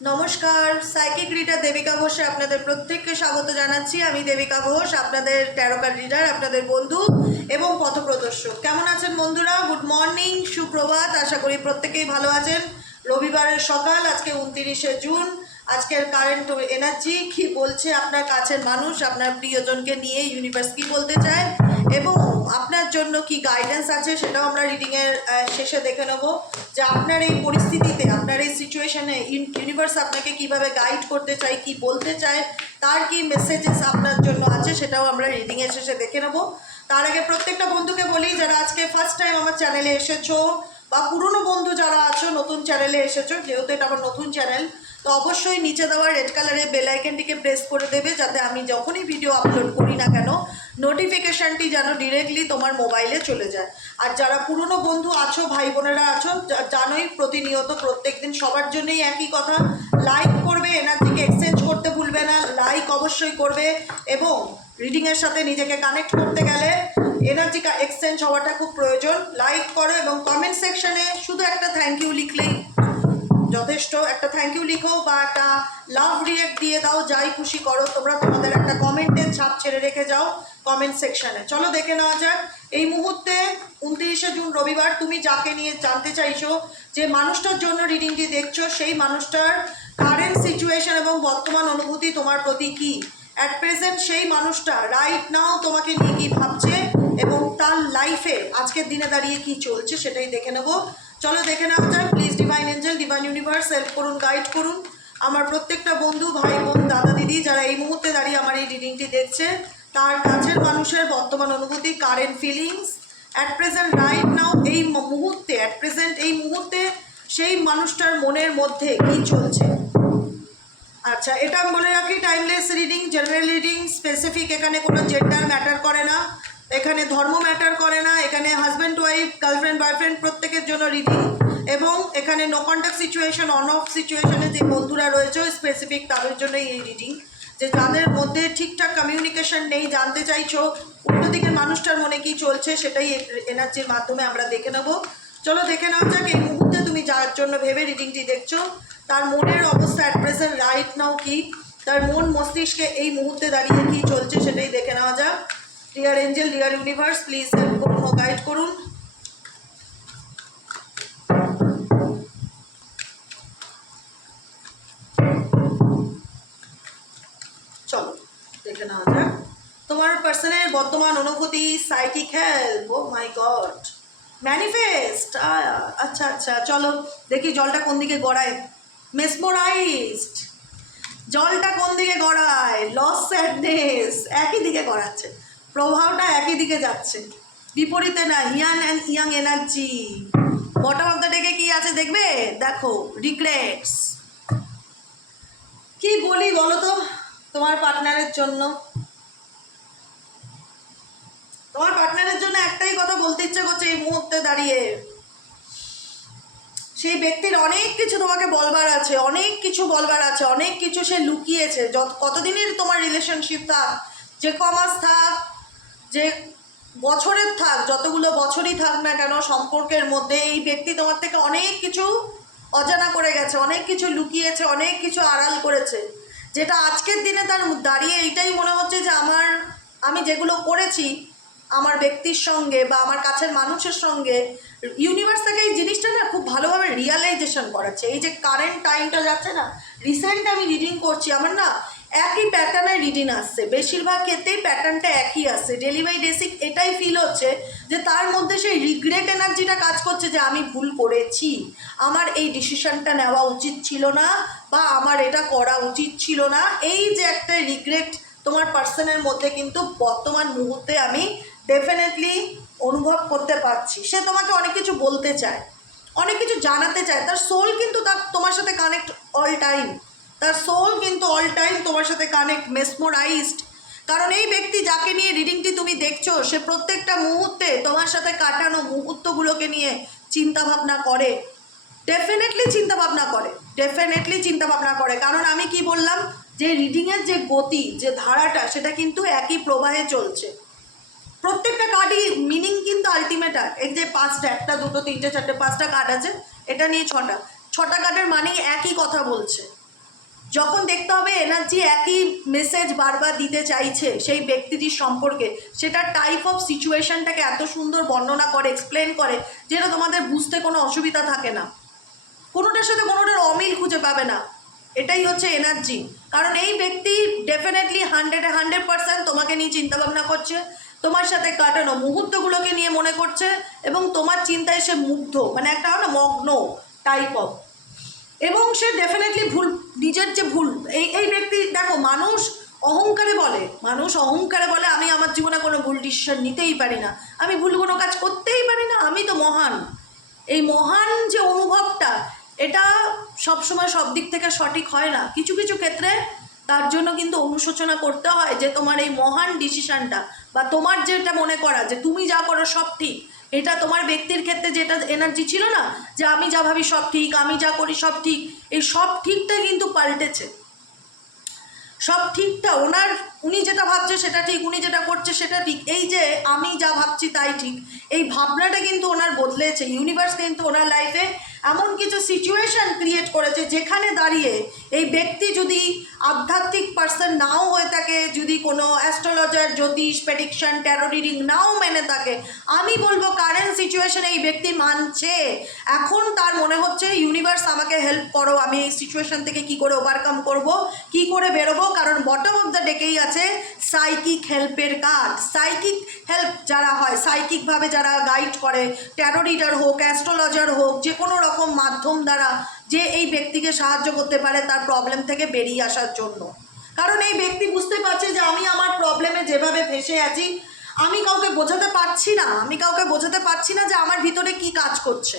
নমস্কার psychic reader Devika ঘোষে আপনাদের প্রত্যেককে স্বাগত জানাচ্ছি। আমি দেবিকা ঘোষ, আপনাদের ট্যারোকার রিডার আপনাদের বন্ধু এবং পথপ্রদর্শক। কেমন আছেন বন্ধুরা গুড মর্নিং সুপ্রভাত, আশা করি প্রত্যেকেই ভালো আছেন। রবিবারের সকাল, আজকে উনতিরিশে জুন, আজকের কারেন্ট এনার্জি কি বলছে আপনার কাছের মানুষ, আপনার প্রিয়জনকে নিয়ে ইউনিভার্স কি বলতে চায়? এবং আপনার জন্য কি গাইডেন্স আছে সেটাও আমরা রিডিংয়ের শেষে দেখে নেব যে আপনার এই পরিস্থিতিতে, আপনার এই সিচুয়েশনে ইউনিভার্স আপনাকে কীভাবে গাইড করতে চায়, কি বলতে চায়, তার কি মেসেজেস আপনার জন্য আছে সেটাও আমরা রিডিংয়ের শেষে দেখে নেব। তার আগে প্রত্যেকটা বন্ধুকে বলি, যারা আজকে ফার্স্ট টাইম আমার চ্যানেলে এসেছ বা পুরনো বন্ধু যারা আছো, নতুন চ্যানেলে এসেছ, যেহেতু এটা আমার নতুন চ্যানেল তো অবশ্যই নিচে দেওয়া রেড কালারের বেল আইকনটিকে প্রেস করে দেবে, যাতে আমি যখনই ভিডিও আপলোড করি না কেন নোটিফিকেশানটি যেন ডিরেক্টলি তোমার মোবাইলে চলে যায়। আর যারা পুরনো বন্ধু আছো, ভাই বোনেরা আছো জানোই প্রতিনিয়ত প্রত্যেকদিন সবার জন্যই একই কথা। লাইক করবে এনার্জিকে এক্সচেঞ্জ করতে ভুলবে না। লাইক অবশ্যই করবে এবং রিডিংয়ের সাথে নিজেকে কানেক্ট করতে গেলে এনার্জি এক্সচেঞ্জ হওয়াটা খুব প্রয়োজন। লাইক করো এবং কমেন্ট সেকশনে শুধু একটা থ্যাংক ইউ লিখলেই যথেষ্ট একটা থ্যাংক ইউ লিখো বা একটা লাভ রিয়েক্ট দিয়ে দাও, যাই খুশি করো, তোমরা তোমাদের একটা কমেন্টের ছাপ ছেড়ে রেখে যাও কমেন্ট সেকশনে চলো দেখে নেওয়া যাক, এই মুহূর্তে উনত্রিশে জুন রবিবার, তুমি যাকে নিয়ে জানতে চাইছো, যে মানুষটার জন্য রিডিংটি দেখছ, সেই মানুষটার কারেন্ট সিচুয়েশন এবং বর্তমান অনুভূতি তোমার প্রতি কী? অ্যাট প্রেজেন্ট সেই মানুষটা রাইট নাও তোমাকে নিয়ে কী ভাবছে এবং তার লাইফে আজকের দিনে দাঁড়িয়ে কি চলছে সেটাই দেখে নেব। চলো দেখে নেওয়া যাক। Please divine angel divine universe help করুন গাইড করুন। আমার প্রত্যেকটা বন্ধু, ভাই, বোন, দাদা, দিদি, যারা এই মুহূর্তে দাঁড়িয়ে আমার এই রিডিংটি দেখছে, তার কাছের মানুষের বর্তমান অনুভূতি current feelings at present right now এই মুহূর্তে অ্যাট প্রেজেন্ট এই মুহূর্তে সেই মানুষটার মনের মধ্যে কি চলছে? আচ্ছা এটা আমি বলে রাখি timeless reading general reading specific এখানে কোনো জেন্ডার ম্যাটার করে না। এখানে ধর্ম ম্যাটার করে এখানে হাজব্যান্ড ওয়াইফ গার্লফ্রেন্ড বয়ফ্রেন্ড প্রত্যেকের জন্য রিডিং এবং এখানে no contact situation on off সিচুয়েশনে যে বন্ধুরা রয়েছে স্পেসিফিক তাদের জন্যই এই রিডিং যে যাদের মধ্যে ঠিকঠাক কমিউনিকেশন নেই, জানতে চাইছো, উল্টো দিকের মানুষটার মনে কি চলছে, সেটাই এনার্জির মাধ্যমে আমরা দেখে নেব। চলো দেখে নাও যাক, এই মুহূর্তে তুমি যার জন্য ভেবে রিডিংটি দেখছ, তার মনের অবস্থা অ্যাট প্রেজেন্ট রাইট নাও কি? তার মন মস্তিষ্কে এই মুহূর্তে দাঁড়িয়ে কি চলছে, সেটাই দেখে নেওয়া যাক। Dear angel dear universe please help guide করুন। চলো তোমার পার্সনের বর্তমান অনুভূতি psychic help oh my god manifest আচ্ছা আচ্ছা চলো, দেখি জলটা কোন দিকে গড়ায়। মেসমোরাইজড জলটা কোন দিকে গড়ায়? লস স্যাডনেস একই দিকে গড়াচ্ছে। প্রভাবটা একই দিকে যাচ্ছে। বিপরীতে না, young and young energy. Bottom of the ডেকে কি আছে দেখবে? দেখো রিগ্রেটস কি বলি বলো তো? তোমার পার্টনারের জন্য। তোমার পার্টনারের জন্য একটাই কথা বলতে ইচ্ছে করছে এই মুহূর্তে দাঁড়িয়ে। সেই ব্যক্তির অনেক কিছু তোমাকে বলবার আছে, অনেক কিছু বলবার আছে, অনেক কিছু সে লুকিয়েছে। যত কতদিনের তোমার রিলেশনশিপ থাক, যে কমাস থাক যে বছরের থাক, যতগুলো বছরই থাক না কেন সম্পর্কের মধ্যে এই ব্যক্তি তোমার থেকে অনেক কিছু অজানা করে গেছে, অনেক কিছু লুকিয়েছে, অনেক কিছু আড়াল করেছে। যেটা আজকের দিনে তার দাঁড়িয়ে এইটাই মনে হচ্ছে যে আমার, আমি যেগুলো করেছি আমার ব্যক্তির সঙ্গে বা আমার কাছের মানুষের সঙ্গে ইউনিভার্স থেকে এই জিনিসটা না খুব ভালোভাবে রিয়ালাইজেশন করাচ্ছে। এই যে কারেন্ট টাইমটা যাচ্ছে না রিসেন্ট আমি রিডিং করছি, আমার না একই প্যাটার্নে রিডিং আসছে। বেশিরভাগ ক্ষেত্রেই প্যাটার্নটা একই আসছে। ডেলি বাই ডেসিক এটাই ফিল হচ্ছে যে তার মধ্যে সেই রিগ্রেট এনার্জিটা কাজ করছে যে আমি ভুল করেছি। আমার এই ডিসিশনটা নেওয়া উচিত ছিল না বা আমার এটা করা উচিত ছিল না। এই যে একটা রিগ্রেট তোমার পার্সনের মধ্যে কিন্তু বর্তমান মুহূর্তে আমি ডেফিনেটলি অনুভব করতে পারছি। সে তোমাকে অনেক কিছু বলতে চায়, অনেক কিছু জানাতে চায়। তার সোল কিন্তু তার তোমার সাথে কানেক্ট অল টাইম তার সোল কিন্তু অল টাইম তোমার সাথে কানেক্ট মেসমোরাইজড কারণ এই ব্যক্তি যাকে নিয়ে রিডিংটি তুমি দেখছ, সে প্রত্যেকটা মুহূর্তে তোমার সাথে কাটানো মুহূর্তগুলোকে নিয়ে চিন্তা ভাবনা করে। ডেফিনেটলি চিন্তা ভাবনা করে ডেফিনেটলি চিন্তা ভাবনা করে। কারণ আমি কি বললাম, যে রিডিংয়ের যে গতি, যে ধারাটা, সেটা কিন্তু একই প্রবাহে চলছে। প্রত্যেকটা কার্ডই মিনিং কিন্তু আলটিমেট আর। এই যে পাঁচটা, একটা, দুটো, তিনটে, চারটে, পাঁচটা কার্ড আছে, এটা নিয়ে ছটা। ছটা কার্ডের মানেই একই কথা বলছে। যখন দেখতে হবে এনার্জি একই মেসেজ বারবার দিতে চাইছে সেই ব্যক্তিটির সম্পর্কে, সেটা টাইপ অফ সিচুয়েশনটাকে এত সুন্দর বর্ণনা করে এক্সপ্লেন করে যেটা তোমাদের বুঝতে কোনো অসুবিধা থাকে না। কোনোটার সাথে কোনোটার অমিল খুঁজে পাবে না। এটাই হচ্ছে এনার্জি কারণ এই ব্যক্তি ডেফিনেটলি হান্ড্রেডে হান্ড্রেড পার্সেন্ট তোমাকে নিয়ে চিন্তাভাবনা করছে, তোমার সাথে কাটানো মুহূর্তগুলোকে নিয়ে মনে করছে, এবং তোমার চিন্তায় সে মুগ্ধ মানে একটা না মগ্ন টাইপ অফ এবং সে ডেফিনেটলি ভুল, নিজের যে ভুল, এই এই ব্যক্তি, দেখো, মানুষ অহংকারে বলে, মানুষ অহংকারে বলে, আমি আমার জীবনে কোনো ভুল ডিসিশন নিতেই পারি না। আমি ভুল কোনো কাজ করতেই পারি না, আমি তো মহান। এই মহান যে অনুভবটা, এটা সবসময় সব দিক থেকে সঠিক হয় না। কিছু কিছু ক্ষেত্রে তার জন্য কিন্তু অনুশোচনা করতে হয় যে তোমার এই মহান ডিসিশনটা বা তোমার যেটা মনে করা যে তুমি যা করো সব ঠিক। এটা তোমার ব্যক্তির ক্ষেত্রে যেটা এনার্জি ছিল না, যে আমি যা ভাবি সব ঠিক, আমি যা করি সব ঠিক, এই সব ঠিকটা কিন্তু পাল্টেছে। সব ঠিকটা ওনার উনি যেটা ভাবছে সেটা ঠিক, উনি যেটা করছে সেটা ঠিক। এই যে আমি যা ভাবছি তাই ঠিক। এই ভাবনাটা কিন্তু ওনার বদলেছে। ইউনিভার্স কিন্তু ওনার লাইফে এমন কিছু সিচুয়েশন ক্রিয়েট করেছে যেখানে দাঁড়িয়ে এই ব্যক্তি যদি আধ্যাত্মিক পার্সন নাও হয়ে থাকে, যদি কোনো অ্যাস্ট্রোলজার জ্যোতিষ প্রেডিকশন ট্যারো রিডিং নাও মেনে থাকে, আমি বলব কারেন্ট সিচুয়েশনে এই ব্যক্তি মানছে। এখন তার মনে হচ্ছে ইউনিভার্স আমাকে হেল্প করো। আমি এই সিচুয়েশন থেকে কি করে ওভারকাম করব? কি করে বেরোবো? কারণ বটম অফ দ্য ডেকেই আছে। সাইকিক হেল্পের কার্ড সাইকিক হেল্প যারা হয়, সাইকিকভাবে যারা গাইড করে ট্যারো রিডার হোক অ্যাস্ট্রোলজার হোক, যে কোনো রকম মাধ্যম দ্বারা যে এই ব্যক্তিকে সাহায্য করতে পারে তার প্রবলেম থেকে বেরিয়ে আসার জন্য। কারণ এই ব্যক্তি বুঝতে পারছে যে আমি আমার প্রবলেমে যেভাবে ফেসে আছি, আমি কাউকে বোঝাতে পারছি না। আমি কাউকে বোঝাতে পারছি না যে আমার ভিতরে কি কাজ করছে।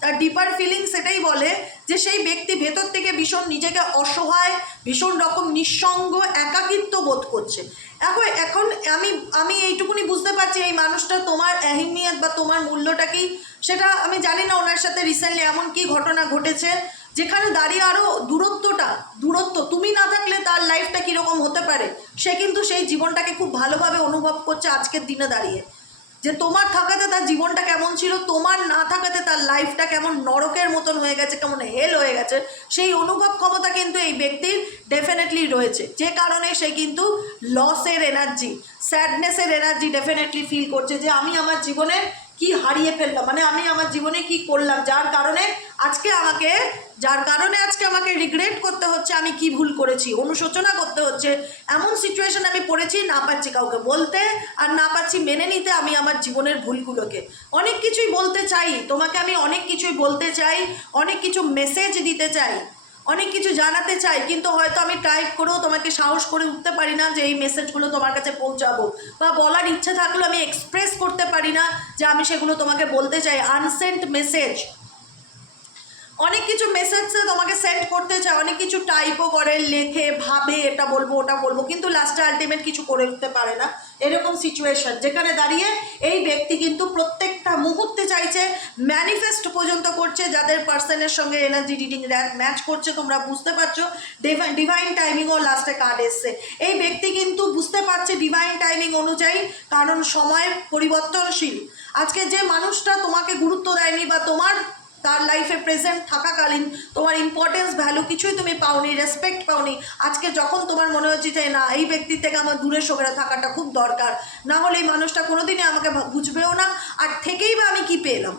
তার ডিপার ফিলিং সেটাই বলে যে সেই ব্যক্তি ভেতর থেকে ভীষণ নিজেকে অসহায়, ভীষণ রকম নিঃসঙ্গ, একাকিত্ব বোধ করছে। এখন এখন আমি আমি এইটুকুনি বুঝতে পারছি এই মানুষটা তোমার অ্যাহিমিয়ত বা তোমার মূল্যটা কি? সেটা আমি জানি না ওনার সাথে রিসেন্টলি এমন কি ঘটনা ঘটেছে, যেখানে দাঁড়িয়ে আরও দূরত্বটা, দূরত্ব, তুমি না থাকলে তার লাইফটা কীরকম হতে পারে, সে কিন্তু সেই জীবনটাকে খুব ভালোভাবে অনুভব করছে আজকের দিনে দাঁড়িয়ে। যে তোমার থাকাতে তার জীবনটা কেমন ছিল, তোমার না থাকাতে তার লাইফটা কেমন নরকের মতন হয়ে গেছে, কেমন হেল হয়ে গেছে, সেই অনুভব ক্ষমতা কিন্তু এই ব্যক্তির ডেফিনেটলি রয়েছে। যে কারণে সে কিন্তু লসের এনার্জি স্যাডনেসের এনার্জি ডেফিনেটলি ফিল করছে যে আমি আমার জীবনে কি হারিয়ে ফেললাম মানে আমি আমার জীবনে কি করলাম? যার কারণে আজকে আমাকে, যার কারণে আজকে আমাকে রিগ্রেট করতে হচ্ছে, আমি কি ভুল করেছি? অনুশোচনা করতে হচ্ছে। এমন সিচুয়েশন আমি পড়েছি, না পাচ্ছি কাউকে বলতে আর না পাচ্ছি মেনে নিতে আমি আমার জীবনের ভুলগুলোকে। অনেক কিছুই বলতে চাই। তোমাকে আমি অনেক কিছুই বলতে চাই, অনেক কিছু মেসেজ দিতে চাই। অনেক কিছু জানাতে চাই, কিন্তু হয়তো আমি টাইপ করেও তোমাকে সাহস করে উঠতে পারি না যে এই মেসেজগুলো তোমার কাছে পৌঁছাবো। বা বলার ইচ্ছে থাকলেও আমি এক্সপ্রেস করতে পারি না যে আমি সেগুলো তোমাকে বলতে চাই। আনসেন্ট মেসেজ অনেক কিছু মেসেজে তোমাকে সেন্ড করতে চায়, অনেক কিছু টাইপও করে, লেখে, ভাবে, এটা বলব, ওটা বলব, কিন্তু লাস্টে আলটিমেট কিছু করে উঠতে পারে না। এরকম সিচুয়েশন যেখানে দাঁড়িয়ে এই ব্যক্তি কিন্তু প্রত্যেকটা মুহূর্তে চাইছে ম্যানিফেস্ট পর্যন্ত করছে, যাদের পার্সনের সঙ্গে এনার্জি রিডিং ম্যাচ করছে, তোমরা বুঝতে পারছ ডিভাইন টাইমিংও লাস্টে কার্ড এসছে। এই ব্যক্তি কিন্তু বুঝতে পারছে ডিভাইন টাইমিং অনুযায়ী, কারণ সময় পরিবর্তনশীল। আজকে যে মানুষটা তোমাকে গুরুত্ব দেয়নি বা তোমার তার লাইফে প্রেজেন্ট থাকাকালীন তোমার ইম্পর্টেন্স ভ্যালু কিছুই তুমি পাওনি রেসপেক্ট পাওনি। আজকে যখন তোমার মনে হচ্ছে যে, না, এই ব্যক্তির থেকে আমার দূরে সরে থাকাটা খুব দরকার, না হলে এই মানুষটা কোনোদিনই আমাকে বুঝবেও না। আর থেকেই বা আমি কী পেলাম?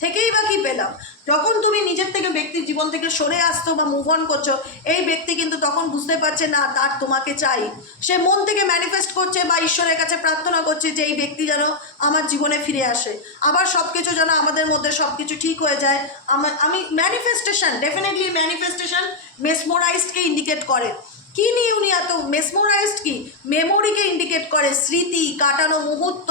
থেকেই বা কী পেলাম? যখন তুমি নিজের থেকে ব্যক্তির জীবন থেকে সরে আসছো বা মুভ অন করছ, এই ব্যক্তি কিন্তু তখন বুঝতে পারছে, না, তার তোমাকে চাই। সে মন থেকে ম্যানিফেস্ট করছে বা ঈশ্বরের কাছে প্রার্থনা করছে যে এই ব্যক্তি যেন আমার জীবনে ফিরে আসে। আবার সব কিছু যেন আমাদের মধ্যে সব কিছু ঠিক হয়ে যায়। আমি ম্যানিফেস্টেশন ডেফিনেটলি ম্যানিফেস্টেশন মেসমোরাইজডকে ইন্ডিকেট করে। কি নিয়ে উনি এত মেসমোরাইজড কি? মেমোরিকে ইন্ডিকেট করে। স্মৃতি, কাটানো মুহূর্ত,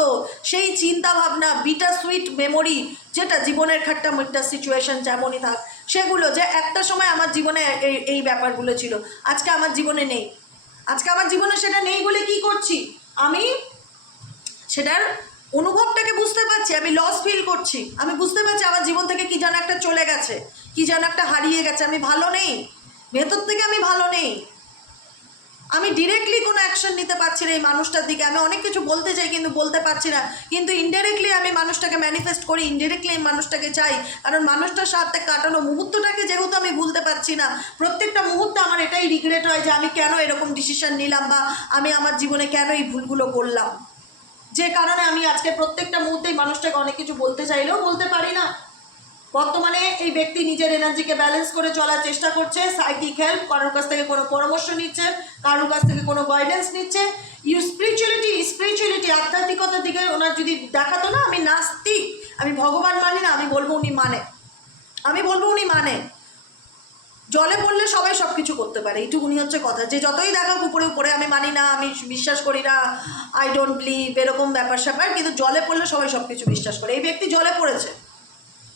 সেই চিন্তা ভাবনা বিটা সুইট মেমোরি যেটা জীবনের খাট্টা মিট্টা সিচুয়েশন যেমনই থাক, সেগুলো যে একটা সময় আমার জীবনে এই এই ব্যাপারগুলো ছিল। আজকে আমার জীবনে নেই। আজকে আমার জীবনে সেটা নেই বলে কি করছি? আমি সেটার অনুভবটাকে বুঝতে পারছি, আমি লস ফিল করছি। আমি বুঝতে পারছি আমার জীবন থেকে কি যেন একটা চলে গেছে, কি যেন একটা হারিয়ে গেছে, আমি ভালো নেই। ভেতর থেকে আমি ভালো নেই। আমি ডিরেক্টলি কোনো অ্যাকশন নিতে পারছি না এই মানুষটার দিকে। আমি অনেক কিছু বলতে চাই কিন্তু বলতে পারছি না। কিন্তু ইনডাইরেক্টলি আমি মানুষটাকে ম্যানিফেস্ট করি ইনডাইরেক্টলি এই মানুষটাকে চাই। কারণ মানুষটার সাথে কাটানো মুহূর্তটাকে যেহেতু আমি ভুলতে পারছি না, প্রত্যেকটা মুহূর্তে আমার এটাই রিগ্রেট হয় যে আমি কেন এরকম ডিসিশন নিলাম বা আমি আমার জীবনে কেন এই ভুলগুলো করলাম। যে কারণে আমি আজকে প্রত্যেকটা মুহূর্তেই মানুষটাকে অনেক কিছু বলতে চাইলেও বলতে পারি না। বর্তমানে এই ব্যক্তি নিজের এনার্জিকে ব্যালেন্স করে চলার চেষ্টা করছে সাইকিক হেল্প কারোর কাছ থেকে কোনো পরামর্শ নিচ্ছে, কারোর কাছ থেকে কোনো গাইডেন্স নিচ্ছে। ইউ স্পিরিচুয়ালিটি স্পিরিচুয়ালিটি আধ্যাত্মিকতার দিকে ওনার যদি দেখাতো না, আমি নাস্তিক, আমি ভগবান মানি না, আমি বলব উনি মানে। আমি বলব উনি মানে। জলে পড়লে সবাই সব কিছু করতে পারে এইটুকুনি হচ্ছে কথা। যে যতই দেখাক উপরে উপরে, আমি মানি না, আমি বিশ্বাস করি না আই ডোন্ট বিলিভ এরকম ব্যাপার স্যাপার কিন্তু জলে পড়লে সবাই সব কিছু বিশ্বাস করে। এই ব্যক্তি জলে পড়েছে।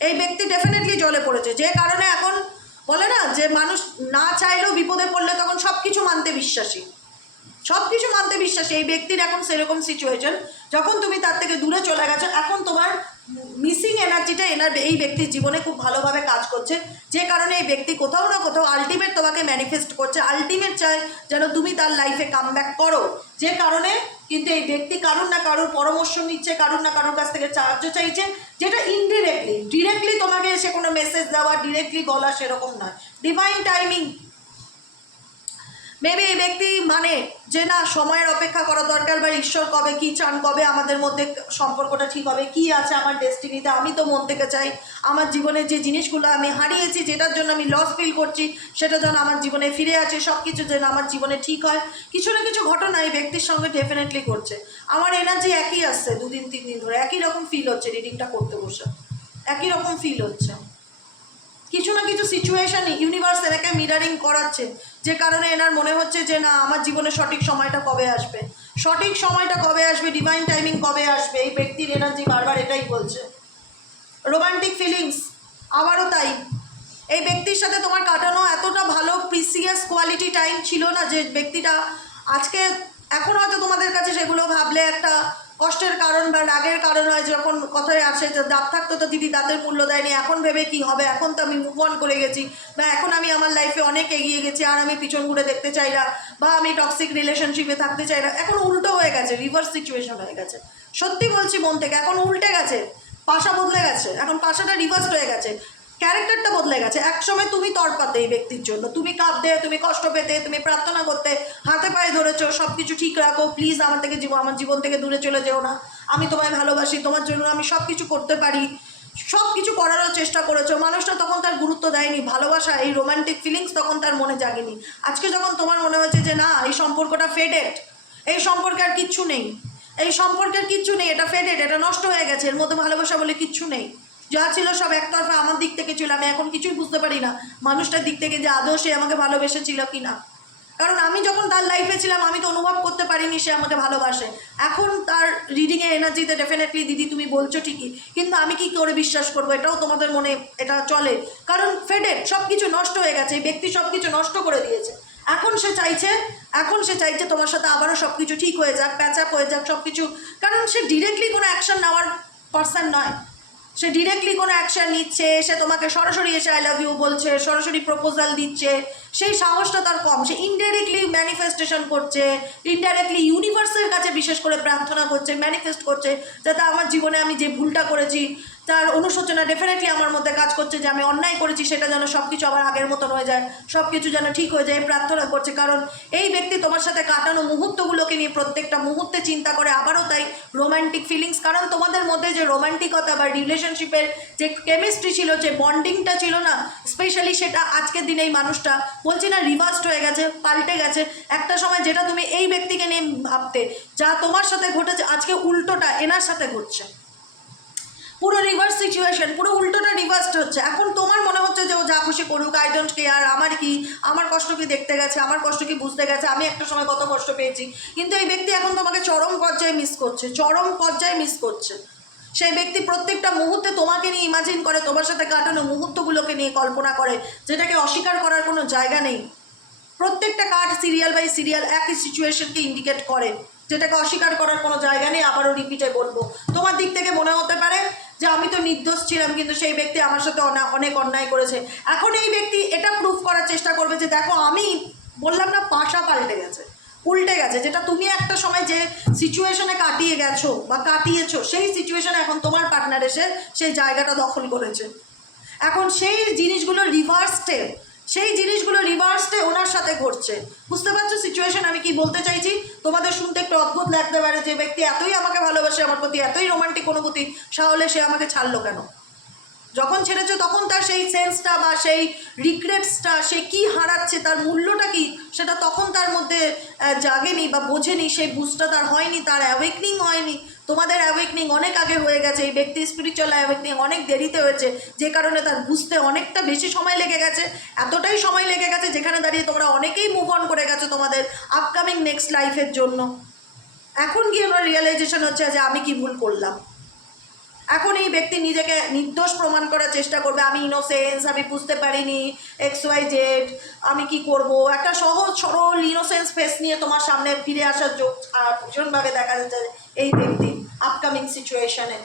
এই ব্যক্তি ডেফিনেটলি জলে পড়েছে। যে কারণে এখন বলে না, যে মানুষ না চাইলেও বিপদে পড়লে তখন সব কিছু মানতে বিশ্বাসী। সব কিছু মানতে বিশ্বাসী। এই ব্যক্তির এখন সেরকম সিচুয়েশন যখন তুমি তার থেকে দূরে চলে গেছো, এখন তোমার মিসিং এনার্জিটা এনার এই ব্যক্তির জীবনে খুব ভালোভাবে কাজ করছে। যে কারণে এই ব্যক্তি কোথাও না কোথাও আলটিমেট তোমাকে ম্যানিফেস্ট করছে। আলটিমেট চায় যেন তুমি তার লাইফে কাম ব্যাক করো। যে কারণে কিন্তু এই ব্যক্তি কারুর না কারুর পরামর্শ নিচ্ছে, কারুর না কারুর কাছ থেকে সাহায্য চাইছে, যেটা ইনডিরেক্টলি ডিরেক্টলি তোমাকে এসে কোনো মেসেজ দেওয়া ডিরেক্টলি বলা সেরকম নয়। ডিভাইন টাইমিং মেবি এই ব্যক্তি মানে যে না, সময়ের অপেক্ষা করা দরকার বা ঈশ্বর কবে কি চান, কবে আমাদের মধ্যে সম্পর্কটা ঠিক হবে, কি আছে আমার ডেস্টিনিতে আমি তো মন থেকে চাই। আমার জীবনে যে জিনিসগুলো আমি হারিয়েছি, যেটার জন্য আমি লস ফিল করছি, সেটা যেন আমার জীবনে ফিরে আছে সব কিছু যেন আমার জীবনে ঠিক হয়। কিছু না কিছু ঘটনা এই ব্যক্তির সঙ্গে ডেফিনেটলি করছে আমার এনার্জি একই আসছে দুদিন, তিন দিন ধরে। একই রকম ফিল হচ্ছে রিডিংটা করতে বসে। একই রকম ফিল হচ্ছে। কিছু না কিছু সিচুয়েশন ইউনিভার্স এনাকে মিরারিং করাচ্ছে। যে কারণে এনার মনে হচ্ছে যে, না, আমার জীবনে সঠিক সময়টা কবে আসবে? সঠিক সময়টা কবে আসবে? ডিভাইন টাইমিং কবে আসবে? এই ব্যক্তির এনার্জি বারবার এটাই বলছে। রোমান্টিক ফিলিংস আবারও তাই। এই ব্যক্তির সাথে তোমার কাটানো এতটা ভালো প্রিসিয়াস কোয়ালিটি টাইম ছিল না যে ব্যক্তিটা আজকে, এখন হয়তো তোমাদের কাছে সেগুলো ভাবলে একটা কষ্টের কারণ বা রাগের কারণ হয়, যখন কথায় আসে যে দাঁত থাকতো তো দিদি দাঁতের মূল্য দেয়নি, এখন ভেবে কি হবে? এখন তো আমি মুভ অন করে গেছি বা এখন আমি আমার লাইফে অনেক এগিয়ে গেছি, আর আমি পিছন ঘুরে দেখতে চাই না বা আমি টক্সিক রিলেশনশিপে থাকতে চাই না। এখন উল্টো হয়ে গেছে রিভার্স সিচুয়েশন হয়ে গেছে। সত্যি বলছি মন থেকে, এখন উল্টে গেছে, পাশা বদলে গেছে, এখন পাশাটা রিভার্সড হয়ে গেছে। ক্যারেক্টারটা বদলে গেছে। একসময় তুমি তরপাতে এই ব্যক্তির জন্য। তুমি কাঁদতে, তুমি কষ্ট পেতে, তুমি প্রার্থনা করতে, হাতে পায়ে ধরেছো সব কিছু ঠিক রাখো প্লিজ আমার থেকে জীবন আমার জীবন থেকে দূরে চলে যেও না। আমি তোমায় ভালোবাসি, তোমার জন্য আমি সব কিছু করতে পারি। সব কিছু করারও চেষ্টা করেছ। মানুষটা তখন তার গুরুত্ব দেয়নি। ভালোবাসা, এই রোমান্টিক ফিলিংস তখন তার মনে জাগেনি। আজকে যখন তোমার মনে হয়েছে যে না, এই সম্পর্কটা ফেডেড এই সম্পর্কে আর কিচ্ছু নেই, এই সম্পর্কের কিচ্ছু নেই, এটা ফেডেড এটা নষ্ট হয়ে গেছে, এর মধ্যে ভালোবাসা বলে কিচ্ছু নেই। যা ছিল সব একতরফা আমার দিক থেকে ছিল, আমি এখন কিছুই বুঝতে পারি না। মানুষটার দিক থেকে যে আদৌ সে আমাকে ভালোবেসেছিল কি না কারণ আমি যখন তার লাইফে ছিলাম, আমি তো অনুভব করতে পারিনি সে আমাকে ভালোবাসে। এখন তার রিডিংয়ে এনার্জিতে ডেফিনেটলি দিদি তুমি বলছো ঠিকই, কিন্তু আমি কি করে বিশ্বাস করব? এটাও তোমাদের মনে, এটা চলে। কারণ ফেডেড সব কিছু নষ্ট হয়ে গেছে, এই ব্যক্তি সব কিছু নষ্ট করে দিয়েছে। এখন সে চাইছে, এখন সে চাইছে তোমার সাথে আবারও সব কিছু ঠিক হয়ে যাক প্যাচ আপ হয়ে যাক সব কিছু কারণ সে ডিরেক্টলি কোনো অ্যাকশন নেওয়ার পার্সন নয়। সে ডিরেক্টলি কোনো অ্যাকশান নিচ্ছে, সে তোমাকে সরাসরি এসে আই লাভ ইউ বলছে, সরাসরি প্রপোজাল দিচ্ছে, সেই সাহসটা তার কম। সে ইনডাইরেক্টলি ম্যানিফেস্টেশন করছে ইনডাইরেক্টলি ইউনিভার্সের কাছে বিশেষ করে প্রার্থনা করছে ম্যানিফেস্ট করছে, যাতে আমার জীবনে আমি যে ভুলটা করেছি তার অনুশোচনা ডেফিনেটলি আমার মধ্যে কাজ করছে যে আমি অন্যায় করেছি, সেটা যেন সব কিছু আবার আগের মতন হয়ে যায় সব কিছু যেন ঠিক হয়ে যায় প্রার্থনা করছে। কারণ এই ব্যক্তি তোমার সাথে কাটানো মুহূর্তগুলোকে নিয়ে প্রত্যেকটা মুহূর্তে চিন্তা করে, আবারও তাই রোমান্টিক ফিলিংস কারণ তোমাদের মধ্যে যে রোমান্টিকতা বা রিলেশনশিপের যে কেমিস্ট্রি ছিল, যে বন্ডিংটা ছিল না স্পেশালি সেটা আজকের দিনে এই মানুষটা, বলছি না রিভার্সড হয়ে গেছে, পাল্টে গেছে। একটা সময় যেটা তুমি এই ব্যক্তিকে নিয়ে ভাবতে, যা তোমার সাথে ঘটেছে, আজকে উল্টোটা এনার সাথে ঘটছে। পুরো রিভার্স সিচুয়েশন পুরো উল্টোটা রিভার্সড হচ্ছে। এখন তোমার মনে হচ্ছে যে ও যা খুশি করুক আই ডোন্ট কেয়ার আমার কি, আমার কষ্ট কি দেখতে গেছে, আমার কষ্ট কি বুঝতে গেছে, আমি একটা সময় কত কষ্ট পেয়েছি। কিন্তু এই ব্যক্তি এখন তোমাকে চরম পর্যায়ে মিস করছে, চরম পর্যায়ে মিস করছে। সেই ব্যক্তি প্রত্যেকটা মুহূর্তে তোমাকে নিয়ে ইমাজিন করে, তোমার সাথে কাটানো মুহূর্তগুলোকে নিয়ে কল্পনা করে, যেটাকে অস্বীকার করার কোনো জায়গা নেই। প্রত্যেকটা কার্ড সিরিয়াল বাই সিরিয়াল একই সিচুয়েশনকে ইন্ডিকেট করে, যেটাকে অস্বীকার করার কোনো জায়গা নেই, আবারও রিপিটে বলব। তোমার দিক থেকে মনে হতে পারে যে আমি তো নির্দোষ ছিলাম, কিন্তু সেই ব্যক্তি আমার সাথে অনেক অন্যায় করেছে। এখন এই ব্যক্তি এটা প্রুফ করার চেষ্টা করবে যে, দেখো, আমি বললাম না, পাশা পাল্টে গেছে, উল্টে গেছে। যেটা তুমি একটা সময় যে সিচুয়েশনে কাটিয়ে গেছো বা কাটিয়েছো, সেই সিচুয়েশনে এখন তোমার পার্টনার এসে সেই জায়গাটা দখল করেছে। এখন সেই জিনিসগুলো রিভার্সটে সেই জিনিসগুলো রিভার্সে ওনার সাথে ঘটছে। বুঝতে পারছ সিচুয়েশন আমি কি বলতে চাইছি? তোমাদের শুনতে একটু অদ্ভুত লাগতে পারে যে ব্যক্তি এতই আমাকে ভালোবাসে, আমার প্রতি এতই রোমান্টিক অনুভূতি, তাহলে সে আমাকে ছাড়লো কেন? যখন ছেড়েছে তখন তার সেই সেন্সটা বা সেই রিগ্রেটসটা সে কি হারাচ্ছে, তার মূল্যটা কি, সেটা তখন তার মধ্যে জাগেনি বা বোঝেনি, সেই বুঝটা তার হয়নি, তার অ্যাওয়েকনিং হয়নি। তোমাদের অ্যাওয়েকনিং অনেক আগে হয়ে গেছে, এই ব্যক্তির স্পিরিচুয়াল অ্যাওয়েকনিং অনেক দেরিতে হয়েছে, যে কারণে তার বুঝতে অনেকটা বেশি সময় লেগে গেছে, এতটাই সময় লেগে গেছে যেখানে দাঁড়িয়ে তোমরা অনেকেই মুভ অন করে গেছো তোমাদের আপকামিং নেক্সট লাইফের জন্য। এখন গিয়ে ওনার রিয়েলাইজেশন হচ্ছে যে আমি কি ভুল করলাম। এখন এই ব্যক্তি নিজেকে নির্দোষ প্রমাণ করার চেষ্টা করবে, আমি ইনোসেন্স আমি বুঝতে পারিনি এক্স ওয়াই জেড আমি কি করব? একটা সহজ, সরল ইনোসেন্স ফেস নিয়ে তোমার সামনে ফিরে আসার যোগ ভীষণভাবে দেখা যাচ্ছে এই ব্যক্তি আপকামিং সিচুয়েশনে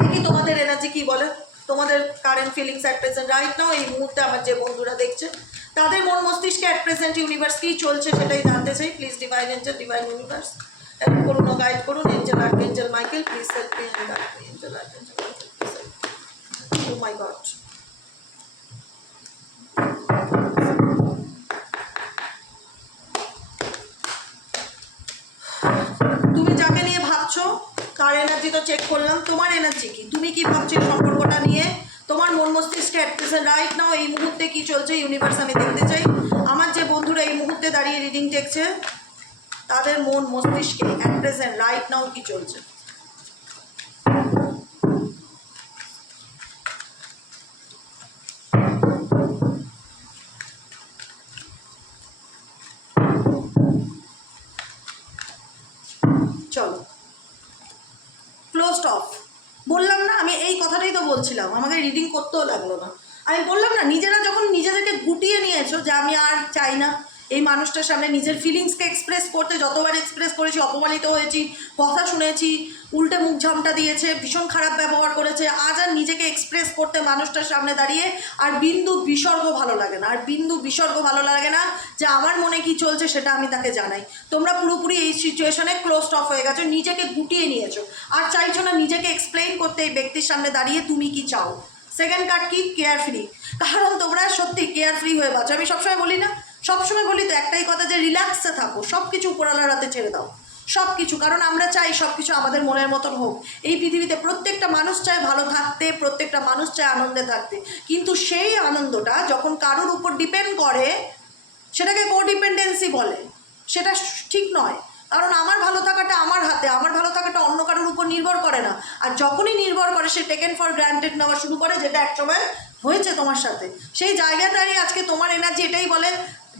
দেখি তোমাদের এনার্জি কি বলে? তোমাদের current feelings at present right now এই মুহূর্তে আমার যে বন্ধুরা দেখছে, তাদের মন মস্তিষ্কে অ্যাট প্রেজেন্ট ইউনিভার্স কী চলছে সেটাই জানতে চাই। Please divine angel divine universe করুন গাইড করুন। Angel archangel Michael please help angel please help oh my god তার এনার্জি তো চেক করলাম। তোমার এনার্জি কি? তুমি কি ভাবছ সম্পর্কটা নিয়ে? তোমার মন মস্তিষ্কে রাইট নাও এই মুহূর্তে কি চলছে? ইউনিভার্স আমি দেখতে চাই। আমার যে বন্ধুরা এই মুহূর্তে দাঁড়িয়ে রিডিং দেখছে, তাদের মন মস্তিষ্কে অ্যাট প্রেজেন্ট রাইট নাও কি চলছে? আমি বললাম না, নিজেরা যখন নিজেদেরকে গুটিয়ে নিয়েছো যে আমি আর চাই না, এই মানুষটার সামনে নিজের ফিলিংসকে এক্সপ্রেস করতে, যতবার এক্সপ্রেস করেছি, অপমানিত হয়েছি, কথা শুনেছি, উল্টে মুখ ঝামটা দিয়েছে, ভীষণ খারাপ ব্যবহার করেছে, আজ আর নিজেকে এক্সপ্রেস করতে মানুষটার সামনে দাঁড়িয়ে আর বিন্দু বিসর্গ ভালো লাগে না, আর বিন্দু বিসর্গ ভালো লাগে না যে আমার মনে কি চলছে সেটা আমি তাকে জানাই। তোমরা পুরোপুরি এই সিচুয়েশনে ক্লোজড অফ হয়ে গেছো, নিজেকে গুটিয়ে নিয়েছো। আর চাইছো না নিজেকে এক্সপ্লেইন করতে এই ব্যক্তির সামনে দাঁড়িয়ে তুমি কি চাও? সেকেন্ড কার্ড কি? কেয়ার ফ্রি কারণ তোমরা সত্যি কেয়ার ফ্রি হয়ে বাঁচো। আমি সবসময় বলি না, সবসময় বলি তো একটাই কথা যে রিল্যাক্সে থাকো। সব কিছু উপরালার হাতে ছেড়ে দাও। সব কিছু কারণ আমরা চাই সব কিছু আমাদের মনের মতন হোক। এই পৃথিবীতে প্রত্যেকটা মানুষ চায় ভালো থাকতে, প্রত্যেকটা মানুষ চায় আনন্দে থাকতে। কিন্তু সেই আনন্দটা যখন কারোর উপর ডিপেন্ড করে, সেটাকে কোডিপেন্ডেন্সি বলে। সেটা ঠিক নয়। কারণ আমার ভালো থাকাটা আমার হাতে, আমার ভালো থাকাটা অন্য কারোর উপর নির্ভর করে না। আর যখনই নির্ভর করে, সে টেকেন ফর গ্রান্টেড নেওয়া শুরু করে, যেটা এক সময় হয়েছে তোমার সাথে। সেই জায়গাটারই আজকে তোমার এনার্জি এটাই বলে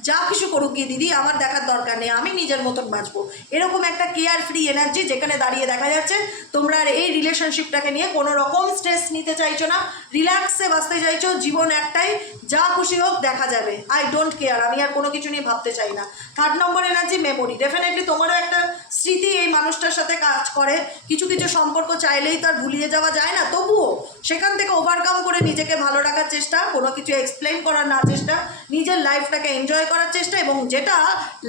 যা কিছু করুক গিয়ে দিদি, আমার দেখার দরকার নেই, আমি নিজের মতন বাঁচবো। এরকম একটা কেয়ার ফ্রি এনার্জি যেখানে দাঁড়িয়ে দেখা যাচ্ছে, তোমরা আর এই রিলেশনশিপটাকে নিয়ে কোনো রকম স্ট্রেস নিতে চাইছো না রিল্যাক্সে বাঁচতে চাইছো, জীবন একটাই, যা খুশি হোক দেখা যাবে। আই ডোন্ট কেয়ার আমি আর কোনো কিছু নিয়ে ভাবতে চাই না। Third number energy memory definitely তোমারও একটা স্মৃতি এই মানুষটার সাথে কাজ করে। কিছু কিছু সম্পর্ক চাইলেই তার ভুলিয়ে যাওয়া যায় না, তবুও সেখান থেকে ওভারকাম করে নিজেকে ভালো রাখার চেষ্টা, কোনো কিছু এক্সপ্লেন করার না চেষ্টা, নিজের লাইফটাকে এনজয় করার চেষ্টা এবং যেটা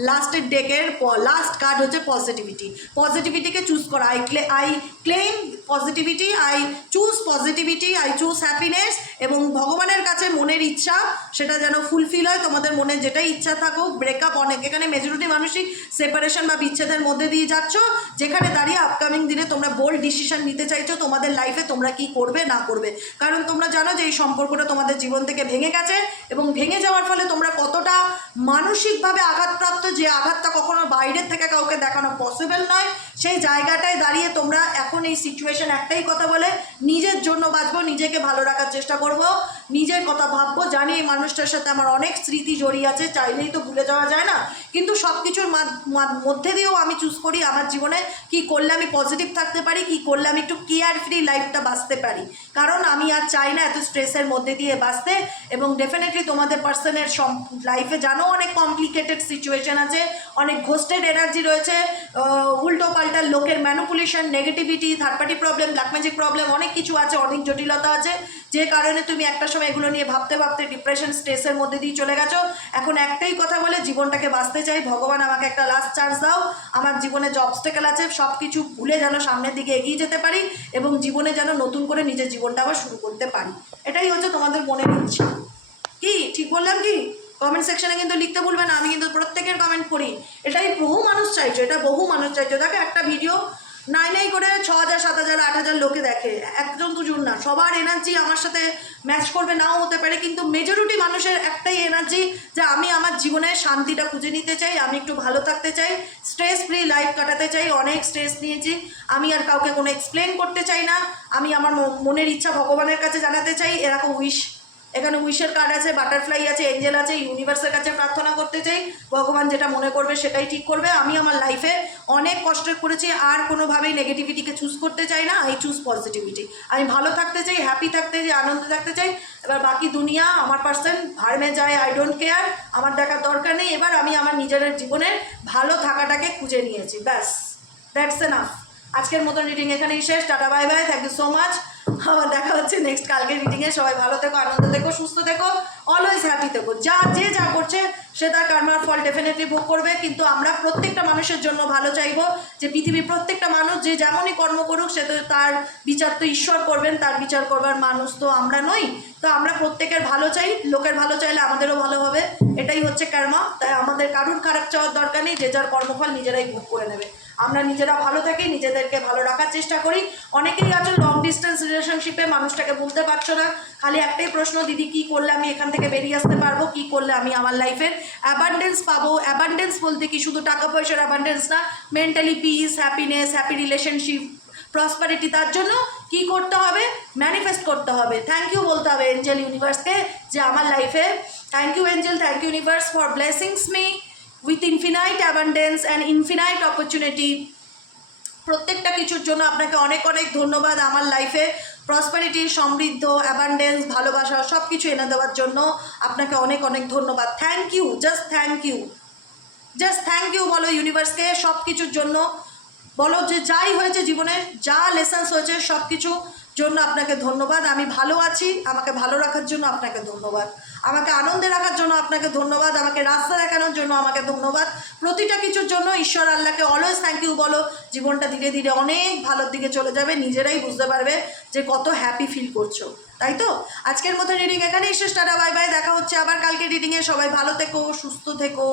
লাস্টের ডেকের লাস্ট কার্ড হচ্ছে পজিটিভিটি পজিটিভিটিকে চুজ করা। I clay I claim positivity I choose positivity I choose happiness এবং ভগবানের কাছে মনের ইচ্ছা, সেটা যেন ফুলফিল হয়। তোমাদের মনে যেটাই ইচ্ছা থাকুক ব্রেকআপ অনেক। এখানে মেজরিটি মানুষই সেপারেশন বা বিচ্ছেদের মধ্যে দিয়ে যাচ্ছ। যেখানে দাঁড়িয়ে আপকামিং দিনে তোমরা বোল্ড ডিসিশন নিতে চাইছো, তোমাদের লাইফে তোমরা কি করবে, না করবে। কারণ তোমরা জানো যে এই সম্পর্কটা তোমাদের জীবন থেকে ভেঙে গেছে এবং ভেঙে যাওয়ার ফলে তোমরা কতটা মানসিকভাবে আঘাতপ্রাপ্ত, যে আঘাতটা কখনো বাইরের থেকে কাউকে দেখানো পসিবল নয়, সেই জায়গাটায় দাঁড়িয়ে তোমরা এখন এই সিচুয়েশন একটাই কথা বলে, নিজের জন্য বাঁচবো, নিজেকে ভালো রাখার চেষ্টা করব, নিজের কথা ভাববো, জানি এই মানুষটার সাথে আমার অনেক স্মৃতি জড়িয়ে আছে, চাইলেই তো ভুলে যাওয়া যায় না, কিন্তু সব কিছুর মধ্যে দিয়েও আমি চুজ করি আমার জীবনে কি করলে আমি পজিটিভ থাকতে পারি, কি করলে আমি একটু কেয়ার ফ্রি লাইফটা বাঁচতে পারি, কারণ আমি আর চাই না এত স্ট্রেসের মধ্যে দিয়ে বাঁচতে, এবং ডেফিনেটলি তোমাদের পার্সনের লাইফে জানো অনেক কমপ্লিকেটেড সিচুয়েশন আছে, অনেক ঘোস্টেড এনার্জি রয়েছে উল্টো পাল্টা লোকের manipulation negativity third party problem black magic problem অনেক কিছু আছে, অনেক জটিলতা আছে। যে কারণে তুমি একটা সময় এগুলো নিয়ে ভাবতে ভাবতে ডিপ্রেশন স্ট্রেসের মধ্যে দিয়ে চলে গেছো। এখন একটাই কথা বলে, জীবনটাকে বাঁচতে চাই। ভগবান আমাকে একটা লাস্ট চান্স দাও। আমার জীবনে যে অবস্টেকেল আছে সব কিছু ভুলে যেন সামনের দিকে এগিয়ে যেতে পারি এবং জীবনে যেন নতুন করে নিজের জীবনটা আবার শুরু করতে পারি। এটাই হচ্ছে তোমাদের মনের ইচ্ছা। কি? ঠিক বললাম কি? কমেন্ট সেকশনে কিন্তু লিখতে ভুলবে না, আমি কিন্তু প্রত্যেকের কমেন্ট পড়ি। এটাই বহু মানুষ চাইছো, এটা বহু মানুষ চাইছো। দেখো, একটা ভিডিও নাই নাই করে ছ হাজার, সাত হাজার, আট হাজার লোকে দেখে। একজন দুজন না, সবার এনার্জি আমার সাথে ম্যাচ করবে, নাও হতে পারে। কিন্তু মেজরিটি মানুষের একটাই এনার্জি যে আমি আমার জীবনে শান্তিটা খুঁজে নিতে চাই, আমি একটু ভালো থাকতে চাই স্ট্রেস ফ্রি লাইফ কাটাতে চাই, অনেক স্ট্রেস নিয়েছি। আমি আর কাউকে কোনো এক্সপ্লেন করতে চাই না। আমি আমার মনের ইচ্ছা ভগবানের কাছে জানাতে চাই, এরকম উইশ এখানে উইশের কার্ড আছে বাটারফ্লাই আছে এঞ্জেল আছে ইউনিভার্সের কাছে প্রার্থনা করতে চাই। ভগবান যেটা মনে করবে সেটাই ঠিক করবে। আমি আমার লাইফে অনেক কষ্ট করেছি, আর কোনোভাবেই নেগেটিভিটিকে চুজ করতে চাই না আই চুজ পজিটিভিটি আমি ভালো থাকতে চাই হ্যাপি থাকতে চাই, আনন্দে থাকতে চাই। এবার বাকি দুনিয়া, আমার পার্সন ভাড়মে যায় আই ডোন্ট কেয়ার আমার দেখার দরকার নেই। এবার আমি আমার নিজের জীবনের ভালো থাকাটাকে খুঁজে নিয়েছি, ব্যাস দ্যাটস এনাফ আজকের মতো রিডিং এখানেই শেষ। Tata bye bye thank you so much আবার দেখা হচ্ছে নেক্সট কালকে রিডিংয়ে সবাই ভালো থেকো, আনন্দ থেকো, সুস্থ থেকো অলওয়েজ হ্যাপি থেকো। যা, যে যা করছে, সে তার কর্মার ফল ডেফিনেটলি ভোগ করবে। কিন্তু আমরা প্রত্যেকটা মানুষের জন্য ভালো চাইব যে পৃথিবীর প্রত্যেকটা মানুষ যে যেমনই কর্ম করুক, সে তো তার বিচার তো ঈশ্বর করবেন, তার বিচার করবার মানুষ তো আমরা নই। তো আমরা প্রত্যেকের ভালো চাই, লোকের ভালো চাইলে আমাদেরও ভালো হবে। এটাই হচ্ছে কর্মা তাই আমাদের কারুর খারাপ চাওয়ার দরকার নেই, যে যার কর্মফল নিজেরাই ভোগ করে নেবে। আমরা নিজেরা ভালো থাকি, নিজেদেরকে ভালো রাখার চেষ্টা করি। অনেকেই আছে লং ডিস্টেন্স রিলেশনশিপে মানুষটাকে বুঝতে পারছ না। খালি একটাই প্রশ্ন, দিদি, কি করলে আমি এখান থেকে বেরিয়ে আসতে পারব? কি করলে আমি আমার লাইফের অ্যাবান্ডেন্স পাবো? অ্যাবান্ডেন্স বলতে কি? শুধু টাকা পয়সার অ্যাবান্ডেন্স না mentally peace happiness happy relationship prosperity তার জন্য কি করতে হবে? ম্যানিফেস্ট করতে হবে। থ্যাংক ইউ বলতে হবে এঞ্জেল ইউনিভার্সকে যে আমার লাইফে thank you angel thank you universe for blessings me with infinite abundance and infinite opportunity প্রত্যেকটা কিছুর জন্য আপনাকে অনেক অনেক ধন্যবাদ আমার লাইফে প্রসপারিটি সমৃদ্ধ অ্যাবান্ডেন্স ভালোবাসা সব কিছু এনে দেওয়ার জন্য আপনাকে অনেক অনেক ধন্যবাদ। Thank you just thank you just thank you বলো ইউনিভার্সকে সব কিছুর জন্য। বলো যে যাই হয়েছে জীবনে, যা লেসেন্স হয়েছে সব কিছু জন্য আপনাকে ধন্যবাদ। আমি ভালো আছি, আমাকে ভালো রাখার জন্য আপনাকে ধন্যবাদ। আমাকে আনন্দে রাখার জন্য আপনাকে ধন্যবাদ, আমাকে রাস্তা দেখানোর জন্য আমাকে ধন্যবাদ। প্রতিটা কিছুর জন্য ঈশ্বর আল্লাহকে অলওয়েজ থ্যাংক ইউ বলো। জীবনটা ধীরে ধীরে অনেক ভালোর দিকে চলে যাবে, নিজেরাই বুঝতে পারবে যে কত হ্যাপি ফিল করছ। তাই তো? আজকের মতো রিডিং এখানেই শেষ। টাটা বাই বাই দেখা হচ্ছে আবার কালকে রিডিংয়ে সবাই ভালো থেকো, সুস্থ থেকো,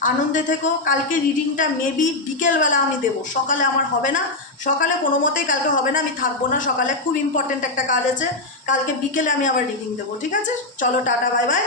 আনন্দে থেকো। কালকে রিডিংটা মেবি বিকেলবেলা আমি দেবো। সকালে আমার হবে না। সকালে কোনো মতেই কালকে হবে না, আমি থাকব না। সকালে খুব ইম্পর্টেন্ট একটা কাজ আছে। কালকে বিকেলে আমি আবার রিডিং দেবো, ঠিক আছে? চলো, টাটা বাই বাই